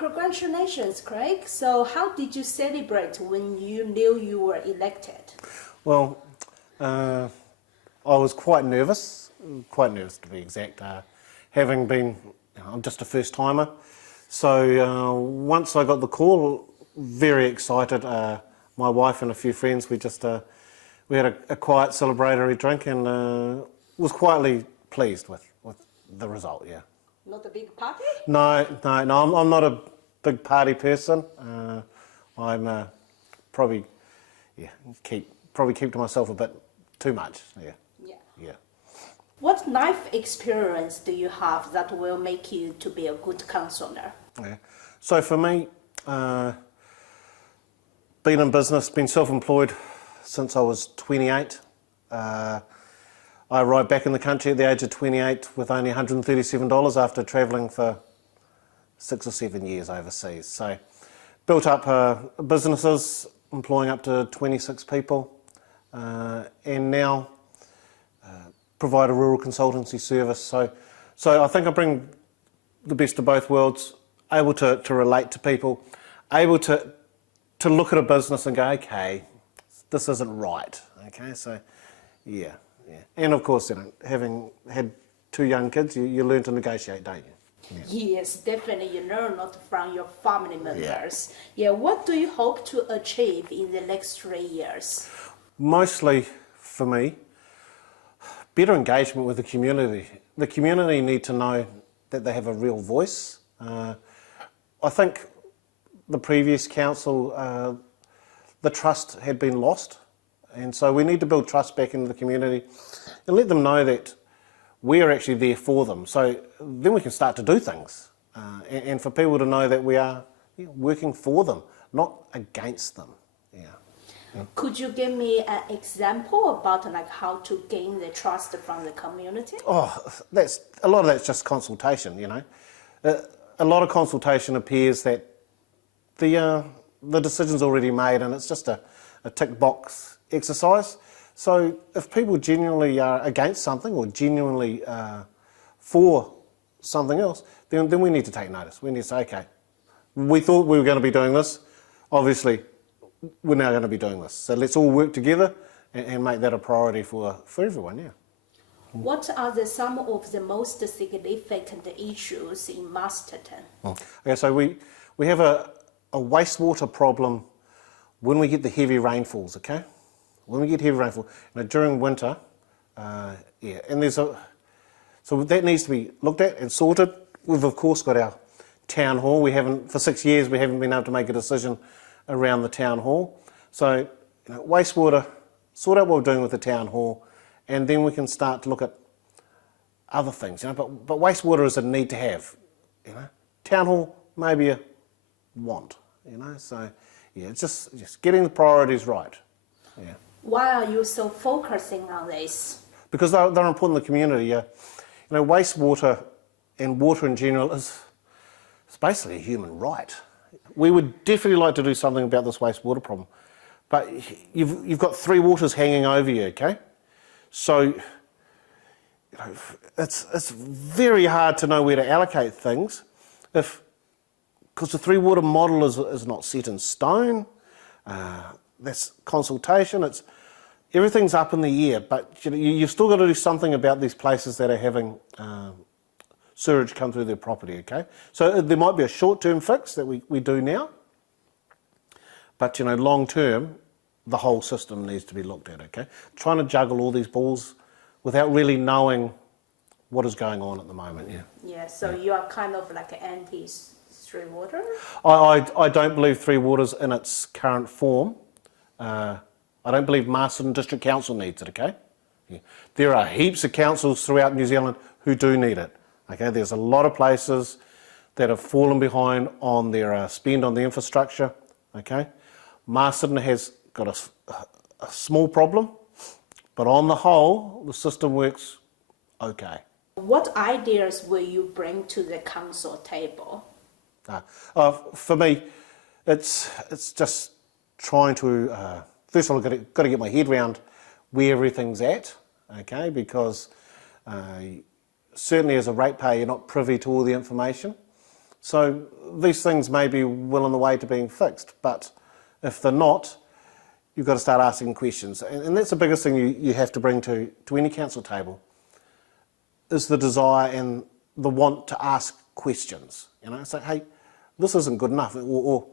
Congratulations, Craig. So how did you celebrate when you knew you were elected? Well, I was quite nervous to be exact, having been, I'm just a first timer. So once I got the call, very excited. My wife and a few friends, we had a quiet celebratory drink and was quietly pleased with the result, yeah. Not a big party? No, I'm not a big party person. I'm probably keep to myself a bit too much, yeah. Yeah. What life experience do you have that will make you to be a good councillor? Yeah. So for me, been in business, been self-employed since I was 28. I arrived back in the country at the age of 28 with only $137 after travelling for 6 or 7 years overseas. So built up businesses, employing up to 26 people, and now provide a rural consultancy service. So I think I bring the best of both worlds, able to relate to people, able to look at a business and go, okay, this isn't right. Okay, so yeah. And of course, having had 2 young kids, you learn to negotiate, don't you? Yeah. Yes, definitely. You learn a lot from your family members. Yeah. What do you hope to achieve in the next 3 years? Mostly, for me, better engagement with the community. The community need to know that they have a real voice. I think the previous council, the trust had been lost. And so we need to build trust back into the community and let them know that we're actually there for them. So then we can start to do things. And for people to know that we are working for them, not against them. Yeah. Could you give me an example about how to gain the trust from the community? Oh, a lot of that's just consultation, A lot of consultation appears that the decision's already made and it's just a tick box exercise. So if people genuinely are against something or genuinely for something else, then we need to take notice. We need to say, okay, we thought we were going to be doing this. Obviously, we're now going to be doing this. So let's all work together and make that a priority for everyone, yeah. What are some of the most significant issues in Masterton? Okay, so we have a wastewater problem when we get the heavy rainfalls, okay? When we get heavy rainfall, during winter, and so that needs to be looked at and sorted. We've of course got our town hall. For 6 years we haven't been able to make a decision around the town hall. So wastewater, sort out what we're doing with the town hall, and then we can start to look at other things. But wastewater is a need to have. Town hall maybe a want. So yeah, it's just getting the priorities right. Yeah. Why are you so focusing on this? Because they're important to the community. Wastewater and water in general is basically a human right. We would definitely like to do something about this wastewater problem, but you've got 3 waters hanging over you. Okay, so it's very hard to know where to allocate things because the 3 water model is not set in stone. That's consultation. Everything's up in the air, but you've still got to do something about these places that are having sewage come through their property. Okay, so there might be a short-term fix that we do now, but long term, the whole system needs to be looked at. Okay, trying to juggle all these balls without really knowing what is going on at the moment. Yeah. Yeah. So you are kind of like anti 3 water. I don't believe 3 waters in its current form. I don't believe Masterton District Council needs it, okay? Yeah. There are heaps of councils throughout New Zealand who do need it, okay? There's a lot of places that have fallen behind on their spend on the infrastructure, okay? Masterton has got a small problem, but on the whole, the system works okay. What ideas will you bring to the council table? For me, it's just trying to, first of all, I've got to get my head around where everything's at, okay, because certainly as a ratepayer, you're not privy to all the information. So these things may be well on the way to being fixed, but if they're not, you've got to start asking questions. And that's the biggest thing you have to bring to any council table, is the desire and the want to ask questions. You know, say, hey, this isn't good enough, or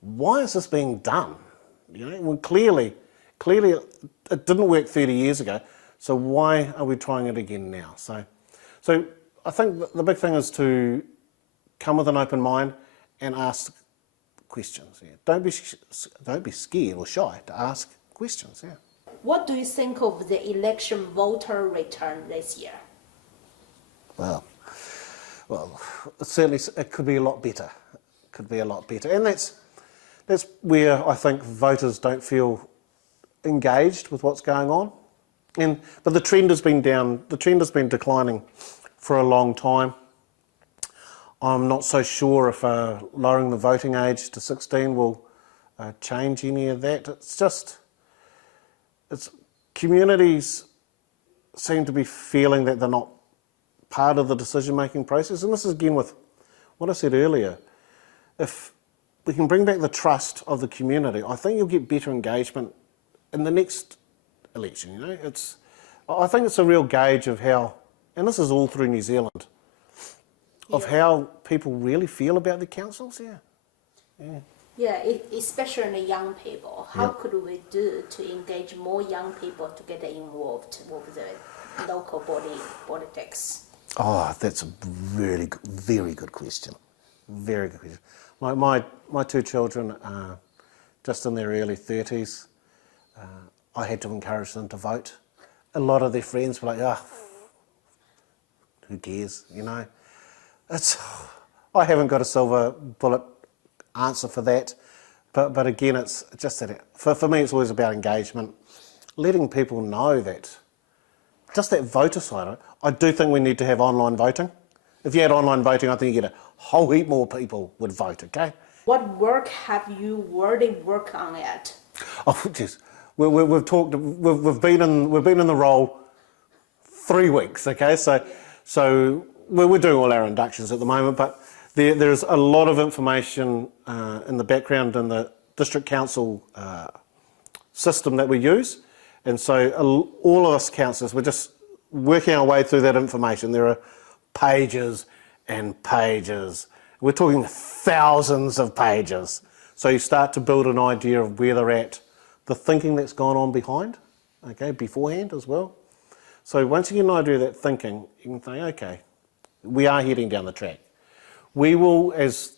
why is this being done? You know, well, clearly it didn't work 30 years ago, so why are we trying it again now? So I think the big thing is to come with an open mind and ask questions. Yeah. Don't be scared or shy to ask questions. Yeah. What do you think of the election voter return this year? Well, certainly it could be a lot better. Could be a lot better, and that's where I think voters don't feel engaged with what's going on. But the trend has been down. The trend has been declining for a long time. I'm not so sure if lowering the voting age to 16 will change any of that. It's communities seem to be feeling that they're not part of the decision-making process. And this is again with what I said earlier. If we can bring back the trust of the community, I think you'll get better engagement in the next election. You know, I think it's a real gauge of how, and this is all through New Zealand, of how people really feel about the councils. Especially young people. How could we do to engage more young people to get involved with the local politics? Oh, that's a really good, very good question. Very good question. My two children are just in their early 30s. I had to encourage them to vote. A lot of their friends were like, who cares, you know? I haven't got a silver bullet answer for that, but again, it's just that, for me, it's always about engagement, letting people know that, just that voter side. I do think we need to have online voting. If you had online voting, I think you get a whole heap more people would vote, okay? What work have you already worked on it? Oh, jeez. We've been in the role 3 weeks, okay? So we're doing all our inductions at the moment, but there's a lot of information in the background in the district council system that we use, and so all of us councillors, we're just working our way through that information. There are pages and pages. We're talking thousands of pages. So you start to build an idea of where they're at, the thinking that's gone on beforehand as well. So once you get an idea of that thinking, you can think, okay, we are heading down the track. We will, as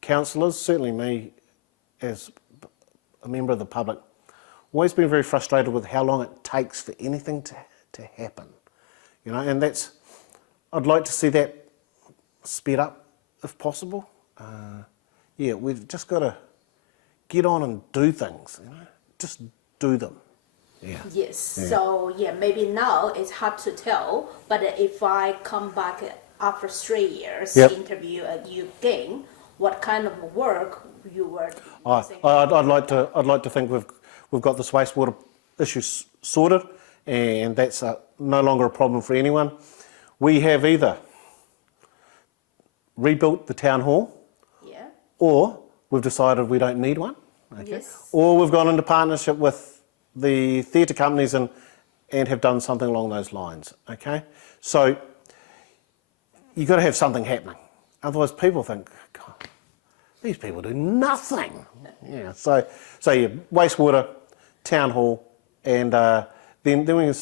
councillors, certainly me as a member of the public, always been very frustrated with how long it takes for anything to happen. You know, and I'd like to see that sped up if possible. We've just got to get on and do things, you know, just do them. Yeah. Yes, yeah. So maybe now it's hard to tell, but if I come back after 3 years, interview you again, what kind of work you were thinking? I'd like to think we've got this wastewater issue sorted, and that's no longer a problem for anyone. We have either rebuilt the town hall, or we've decided we don't need one, or we've gone into partnership with the theatre companies and have done something along those lines, okay? So you've got to have something happening. Otherwise people think, God, these people do nothing. Yeah, so wastewater, town hall, and then we can,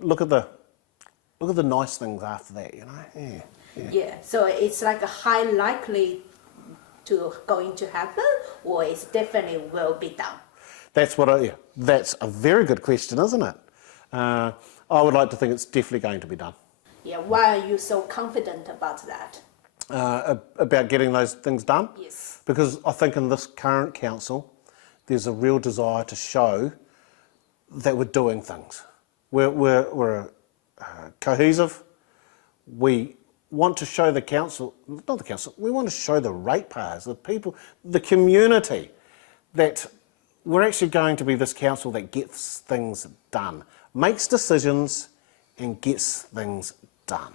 look at the nice things after that, you know? Yeah, so it's like a high likely to going to happen, or it's definitely will be done? That's a very good question, isn't it? I would like to think it's definitely going to be done. Yeah, why are you so confident about that? About getting those things done? Yes. Because I think in this current council, there's a real desire to show that we're doing things. We're cohesive. We want to show we want to show the ratepayers, the people, the community, that we're actually going to be this council that gets things done, makes decisions and gets things done.